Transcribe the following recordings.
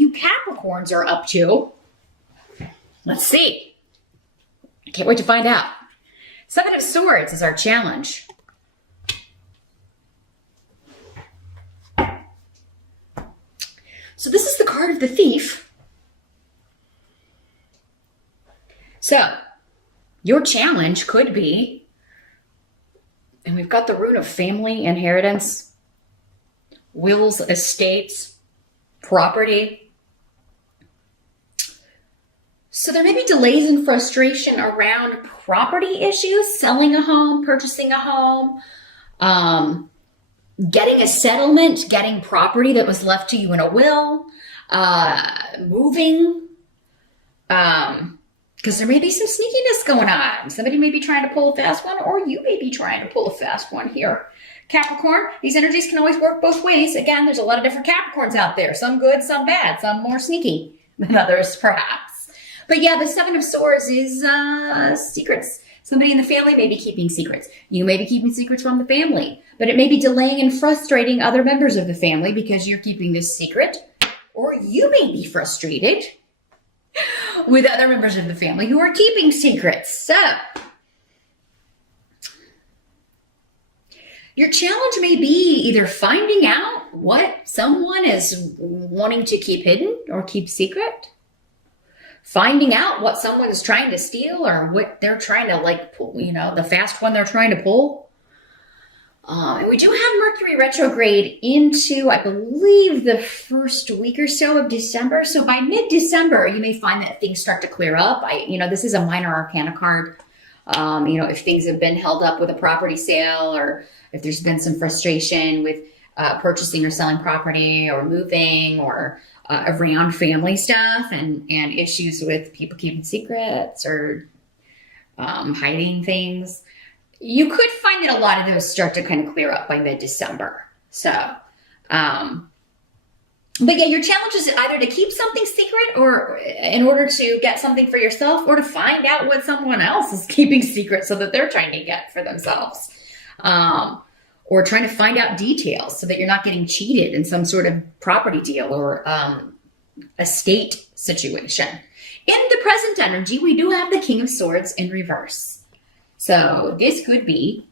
you Capricorns are up to. Let's see. I can't wait to find out. Seven of Swords is our challenge. So this is the card of the Thief. So your challenge could be, and we've got the rune of family, inheritance, wills, estates, property. So there may be delays and frustration around property issues, selling a home, purchasing a home, getting a settlement, getting property that was left to you in a will, moving, because there may be some sneakiness going on. Somebody may be trying to pull a fast one, or you may be trying to pull a fast one here. Capricorn, these energies can always work both ways. Again, there's a lot of different Capricorns out there. Some good, some bad, some more sneaky than others, perhaps. But yeah, the Seven of Swords is secrets. Somebody in the family may be keeping secrets. You may be keeping secrets from the family, but it may be delaying and frustrating other members of the family because you're keeping this secret, or you may be frustrated with other members of the family who are keeping secrets. So your challenge may be either finding out what someone is wanting to keep hidden or keep secret, finding out what someone is trying to steal or what they're trying to like pull, you know, the fast one they're trying to pull. And we do have Mercury retrograde into, I believe, the first week or so of December. So by mid-December, you may find that things start to clear up. This is a minor arcana card. If things have been held up with a property sale, or if there's been some frustration with purchasing or selling property or moving, or around family stuff and issues with people keeping secrets or hiding things. You could find that a lot of those start to kind of clear up by mid-December. So, but yeah, your challenge is either to keep something secret, or in order to get something for yourself, or to find out what someone else is keeping secret so that they're trying to get for themselves. Or trying to find out details so that you're not getting cheated in some sort of property deal or estate situation. In the present energy, we do have the King of Swords in reverse. So this could be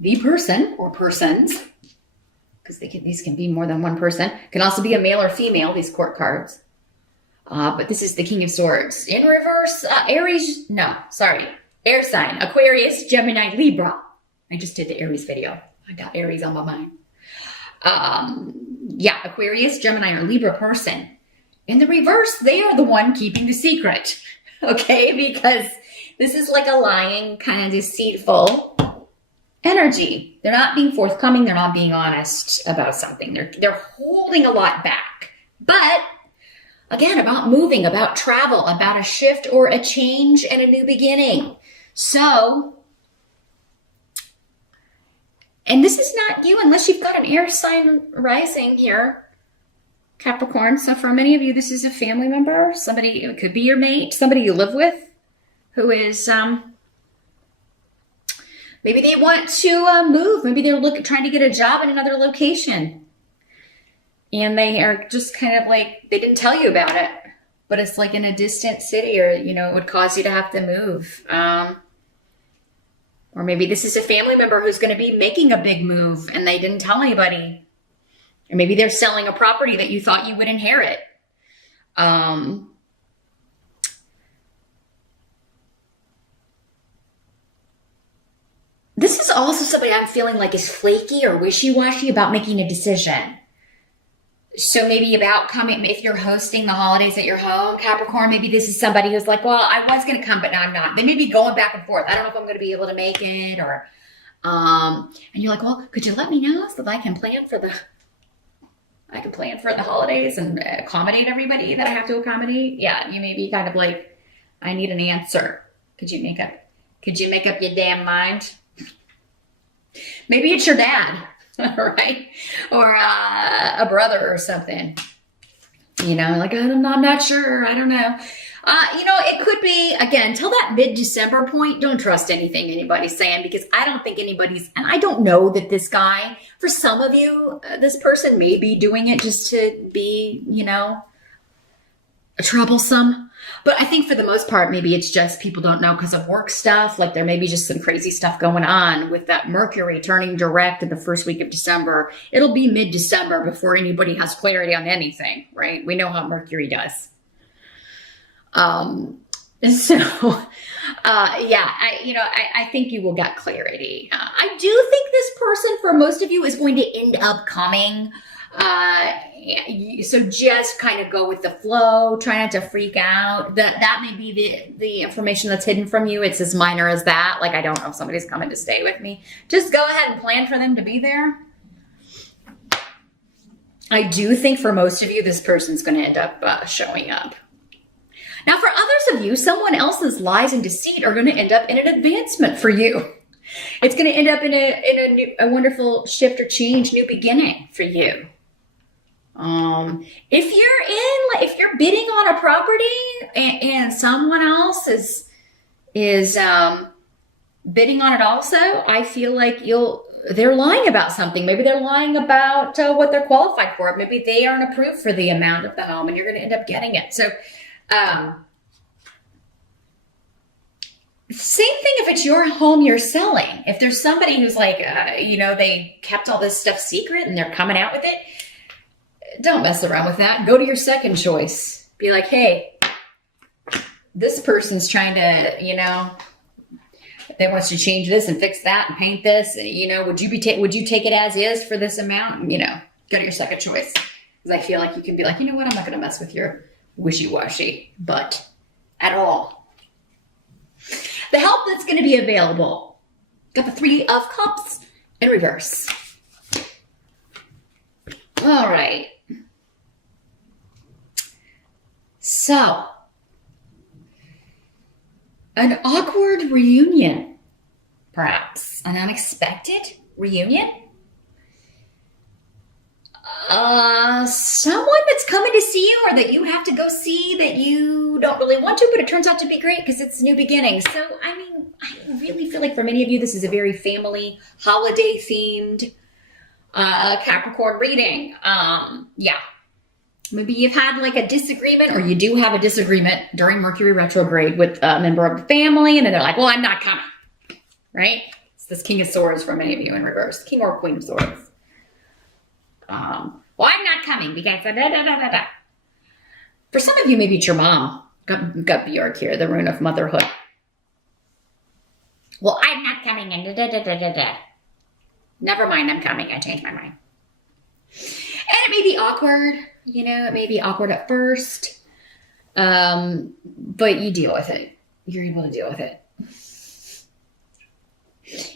the person or persons, because these can be more than one person. Can also be a male or female, these court cards. But this is the King of Swords. In reverse, air sign, Aquarius, Gemini, Libra. I just did the Aries video. I got Aries on my mind. Aquarius, Gemini, or Libra person. In the reverse, they are the one keeping the secret. Okay, because this is like a lying, kind of deceitful energy. They're not being forthcoming. They're not being honest about something. They're holding a lot back. But again, about moving, about travel, about a shift or a change and a new beginning. So, and this is not you unless you've got an air sign rising here, Capricorn. So for many of you, this is a family member, somebody, it could be your mate, somebody you live with, who is, maybe they want to move. Maybe they're trying to get a job in another location. And they are just kind of like, they didn't tell you about it, but it's like in a distant city, or, it would cause you to have to move. Or maybe this is a family member who's going to be making a big move and they didn't tell anybody. Or maybe they're selling a property that you thought you would inherit. This is also somebody I'm feeling like is flaky or wishy-washy about making a decision. So maybe about coming, if you're hosting the holidays at your home, Capricorn, maybe this is somebody who's like, well, I was going to come, but now I'm not. They may be going back and forth. I don't know if I'm going to be able to make it, or, and you're like, well, could you let me know so that I can plan for the holidays and accommodate everybody that I have to accommodate? Yeah, you may be kind of like, I need an answer. Could you make up your damn mind? Maybe it's your dad, right? Or a brother or something. Like, I'm not sure. I don't know. It could be, again, till that mid-December point, don't trust anything anybody's saying, because I don't think and I don't know that this guy, for some of you, this person may be doing it just to be, troublesome. But I think for the most part, maybe it's just people don't know because of work stuff. Like there may be just some crazy stuff going on with that Mercury turning direct in the first week of December. It'll be mid-December before anybody has clarity on anything, right? We know how Mercury does. I think you will get clarity. I do think this person, for most of you, is going to end up coming. So just kind of go with the flow. Try not to freak out. That may be the information that's hidden from you. It's as minor as that. Like, I don't know if somebody's coming to stay with me. Just go ahead and plan for them to be there. I do think for most of you, this person's going to end up showing up. Now, for others of you, someone else's lies and deceit are going to end up in an advancement for you. It's going to end up in a wonderful shift or change, new beginning for you. If you're bidding on a property and someone else is bidding on it also, I feel like they're lying about something. Maybe they're lying about what they're qualified for. Maybe they aren't approved for the amount of the home and you're going to end up getting it. So, same thing if it's your home you're selling. If there's somebody who's like, they kept all this stuff secret and they're coming out with it, don't mess around with that. Go to your second choice. Be like, hey, this person's trying to, they wants to change this and fix that and paint this. Would you take it as is for this amount? Go to your second choice. Because I feel like you can be like, you know what? I'm not going to mess with your wishy-washy butt at all. The help that's going to be available. Got the 3 of Cups in reverse. All right. So, an awkward reunion, perhaps. An unexpected reunion. Someone that's coming to see you or that you have to go see that you don't really want to, but it turns out to be great because it's new beginnings. So, I really feel like for many of you, this is a very family, holiday-themed Capricorn reading. Maybe you've had like a disagreement or you do have a disagreement during Mercury retrograde with a member of the family and then they're like, well, I'm not coming, right? It's this King of Swords for many of you in reverse. King or Queen of Swords. Well, I'm not coming because For some of you, maybe it's your mom. Got Bjork here, the rune of motherhood. Well, I'm not coming in. Never mind, I'm coming. I changed my mind. And it may be awkward. It may be awkward at first. But you deal with it. You're able to deal with it.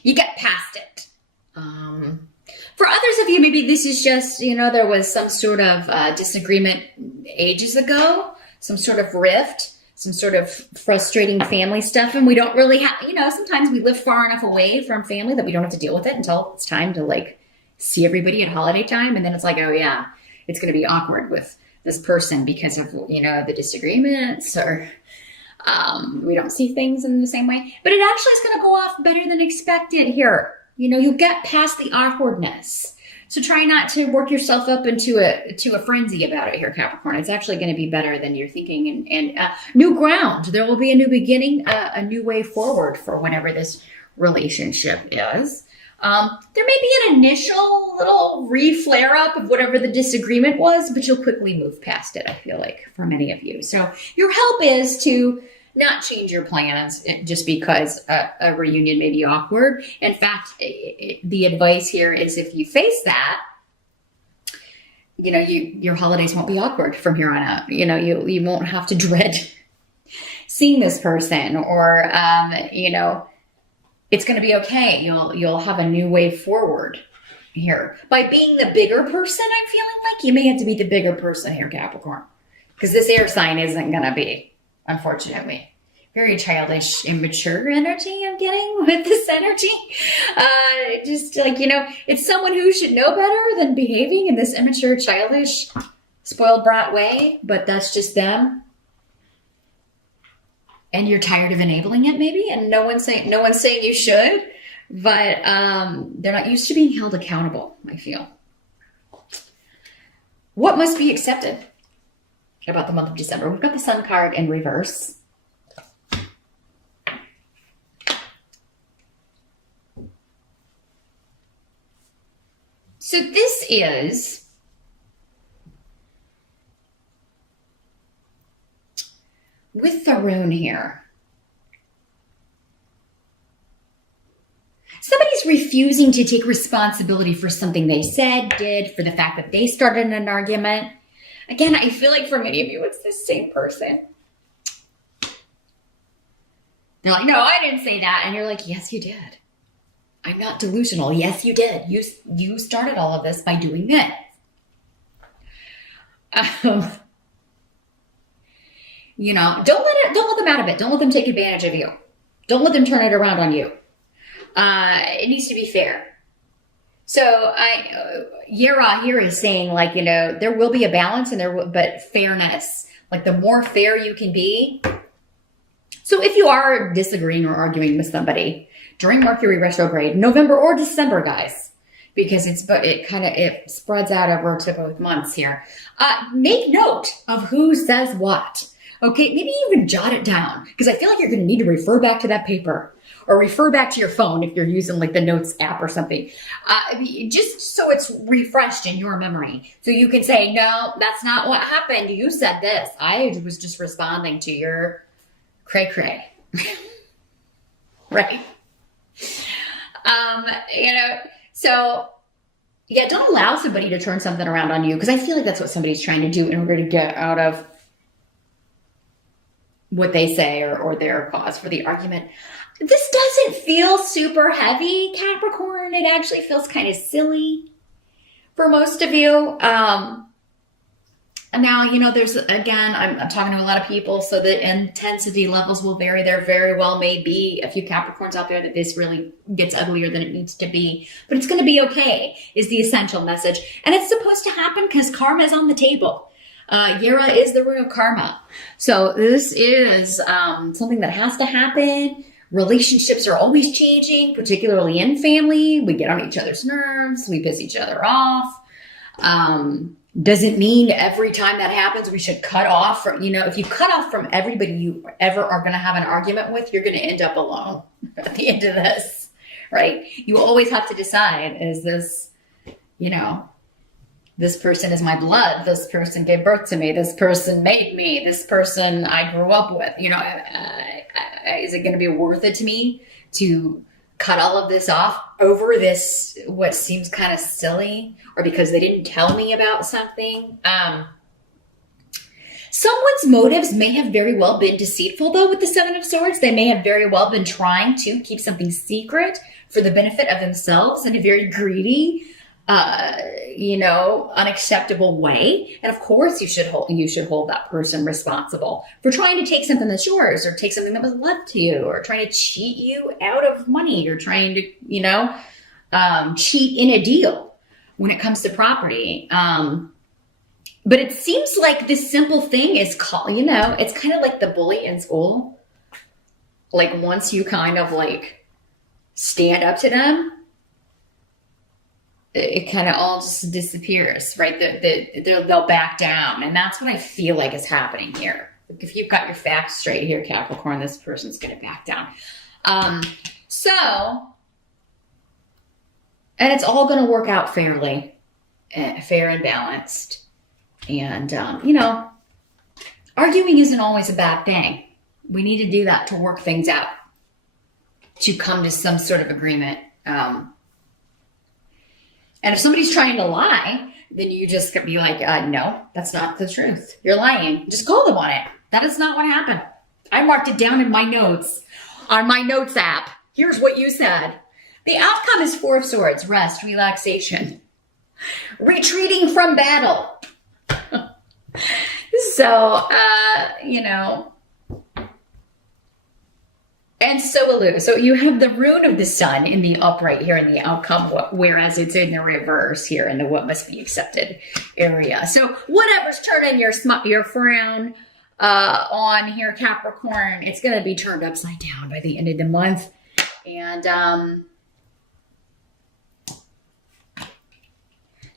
You get past it. For others of you, maybe this is just, there was some sort of disagreement ages ago, some sort of rift, some sort of frustrating family stuff. And we don't really have, sometimes we live far enough away from family that we don't have to deal with it until it's time to see everybody at holiday time. And then it's like, oh yeah, it's going to be awkward with this person because of, the disagreements or we don't see things in the same way. But it actually is going to go off better than expected here. You'll get past the awkwardness. So try not to work yourself up into a frenzy about it here, Capricorn. It's actually going to be better than you're thinking. And new ground. There will be a new beginning, a new way forward for whatever this relationship is. There may be an initial little re-flare up of whatever the disagreement was, but you'll quickly move past it, I feel like, for many of you. So your help is to not change your plans just because a reunion may be awkward. In fact, the advice here is if you face that, your holidays won't be awkward from here on out. You won't have to dread seeing this person or, it's going to be okay. You'll have a new way forward here. By being the bigger person, I'm feeling like you may have to be the bigger person here, Capricorn. Because this air sign isn't going to be, unfortunately. Very childish, immature energy I'm getting with this energy. It's someone who should know better than behaving in this immature, childish, spoiled brat way. But that's just them. And you're tired of enabling it, maybe, and no one's saying you should, but they're not used to being held accountable, I feel. What must be accepted about the month of December. We've got the Sun card in reverse. So this is with the rune here. Somebody's refusing to take responsibility for something they said, did, for the fact that they started an argument. Again, I feel like for many of you, it's the same person. They're like, no, I didn't say that. And you're like, yes, you did. I'm not delusional. Yes, you did. You started all of this by doing this. You know, don't let them out of it. Don't let them take advantage of you. Don't let them turn it around on you. It needs to be fair. So Yera here is saying, like, you know, there will be a balance but fairness, like the more fair you can be. So if you are disagreeing or arguing with somebody during Mercury retrograde, November or December, guys, because it spreads out over to both months here. Make note of who says what. Okay, maybe even jot it down, because I feel like you're going to need to refer back to that paper or refer back to your phone if you're using like the Notes app or something, just so it's refreshed in your memory. So you can say, no, that's not what happened. You said this. I was just responding to your cray-cray. Right? You know, so yeah, don't allow somebody to turn something around on you, because I feel like that's what somebody's trying to do in order to get out of what they say or their cause for the argument. This doesn't feel super heavy, Capricorn. It actually feels kind of silly for most of you. Now, you know, there's, again, I'm talking to a lot of people, so the intensity levels will vary. There very well may be a few Capricorns out there that this really gets uglier than it needs to be. But it's going to be okay, is the essential message. And it's supposed to happen because karma is on the table. Yera is the rune of karma. So this is something that has to happen. Relationships are always changing, particularly in family. We get on each other's nerves. We piss each other off. Doesn't mean every time that happens, we should cut off from, you know, if you cut off from everybody you ever are going to have an argument with, you're going to end up alone at the end of this, right? You always have to decide, is this, you know, this person is my blood. This person gave birth to me. This person made me. This person I grew up with. You know, is it going to be worth it to me to cut all of this off over this, what seems kind of silly, or because they didn't tell me about something? Someone's motives may have very well been deceitful, though, with the Seven of Swords. They may have very well been trying to keep something secret for the benefit of themselves in a very greedy, you know, unacceptable way. And of course you should hold that person responsible for trying to take something that's yours, or take something that was left to you, or trying to cheat you out of money, or trying to, you know, cheat in a deal when it comes to property. But it seems like this simple thing is called, you know, it's kind of like the bully in school. Like once you kind of like stand up to them, it kind of all just disappears, right? They'll back down. And that's what I feel like is happening here. If you've got your facts straight here, Capricorn, this person's going to back down. And it's all going to work out fairly, fair and balanced. And, you know, arguing isn't always a bad thing. We need to do that to work things out, to come to some sort of agreement. And if somebody's trying to lie, then you just be like, no, that's not the truth. You're lying. Just call them on it. That is not what happened. I marked it down in my notes on my notes app. Here's what you said. The outcome is Four of Swords, rest, relaxation, retreating from battle. So, you know, and so will you. So you have the rune of the sun in the upright here in the outcome, whereas it's in the reverse here in the what must be accepted area. So whatever's turning your frown on here, Capricorn, it's going to be turned upside down by the end of the month. And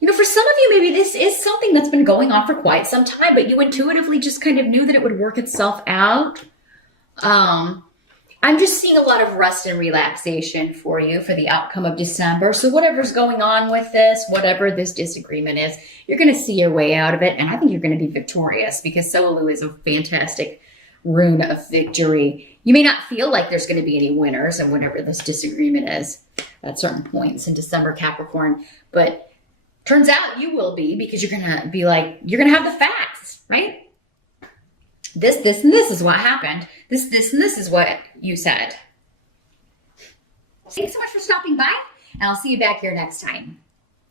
You know, for some of you, maybe this is something that's been going on for quite some time, but you intuitively just kind of knew that it would work itself out. I'm just seeing a lot of rest and relaxation for you for the outcome of December. So whatever's going on with this, whatever this disagreement is, you're going to see your way out of it. And I think you're going to be victorious because Soolu is a fantastic rune of victory. You may not feel like there's going to be any winners and whatever this disagreement is at certain points in December, Capricorn, but turns out you will be, because you're going to be like, you're going to have the facts, right? This, and this is what happened. This, and this is what you said. Thanks so much for stopping by, and I'll see you back here next time.